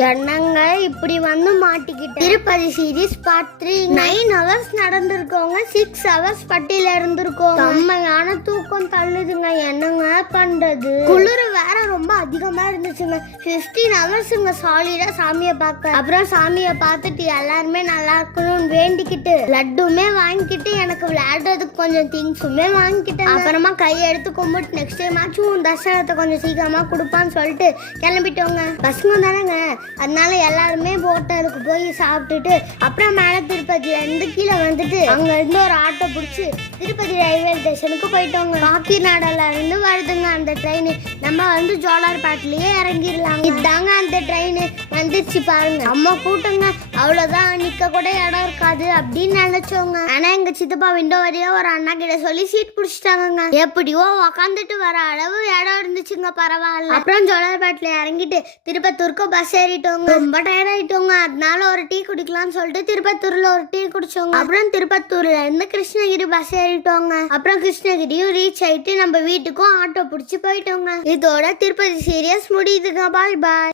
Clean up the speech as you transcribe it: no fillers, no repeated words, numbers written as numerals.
என்னங்க இப்படி வந்து மாட்டிக்கிட்டேன். Tirupati series part 3 9 hours நடந்திருக்கோங்க. 6 hours பட்டியில இருந்திருக்கோம். செம்மையான தூக்கம் தள்ளுதுங்க. என்னங்க பண்றது? குளிர் வேற ரொம்ப அதிகமா இருந்துச்சுங்க. 15 hours சாலிடா சாமியை பார்க்க. அப்புறம் சாமியை பார்த்துட்டு எல்லாருமே நல்லா இருக்கணும்னு வேண்டிக்கிட்டு லட்டுமே வாங்கிக்கிட்டு எனக்கு விளையாடுறதுக்கு கொஞ்சம் திங்ஸுமே வாங்கிக்கிட்டேன். அப்புறமா கையை எடுத்து கும்பிட்டு நெக்ஸ்ட் டைம் ஆச்சும் தர்சனத்தை கொஞ்சம் சீக்கிரமா கொடுப்பான்னு சொல்லிட்டு கிளம்பிட்டோங்க. பசங்க தானேங்க, அதனால எல்லாருமே ஹோட்டலுக்கு போய் சாப்பிட்டுட்டு அப்புறம் மேல திருப்பதியில இருந்து கீழே வந்துட்டு அங்க இருந்து ஒரு ஆட்டோ பிடிச்சி திருப்பதி ரயில்வே ஸ்டேஷனுக்கு போயிட்டோங்க. காக்கிநாடால இருந்து வருதுங்க அந்த ட்ரெயின். நம்ம வந்து ஜோலார்பேட்லயே இறங்கிடலாம். இதாங்க அந்த ட்ரெயின் வந்துச்சு பாருங்க. அம்மா கூட்டங்க, அவ்வளவுதான், நிக்க கூட இடம் இருக்காது அப்படின்னு நினைச்சோங்க. ஆனா எங்க சித்தப்பா விண்டோ வரையா ஒரு அண்ணா கிட்ட சொல்லி சீட் பிடிச்சிட்டாங்க. எப்படியோ உக்காந்துட்டு வர அளவு இடம் இருந்துச்சுங்க, பரவாயில்ல. அப்புறம் ஜோலார்பேட்ல இறங்கிட்டு திருப்பத்தூருக்கு பஸ் ஏறிட்டோங்க. ரொம்ப டயர்ட் ஆயிட்டோங்க. அதனால ஒரு டீ குடிக்கலாம்னு சொல்லிட்டு திருப்பத்தூர்ல ஒரு டீ குடிச்சோங்க. அப்புறம் திருப்பத்தூர்ல இருந்து கிருஷ்ணகிரி பஸ் ஏறிட்டோங்க. அப்புறம் கிருஷ்ணகிரியும் ரீச் ஆயிட்டு நம்ம வீட்டுக்கும் ஆட்டோ பிடிச்சி போயிட்டோங்க. இதோட திருப்பதி சீரியஸ் முடியுதுங்க. பாய் பாய்.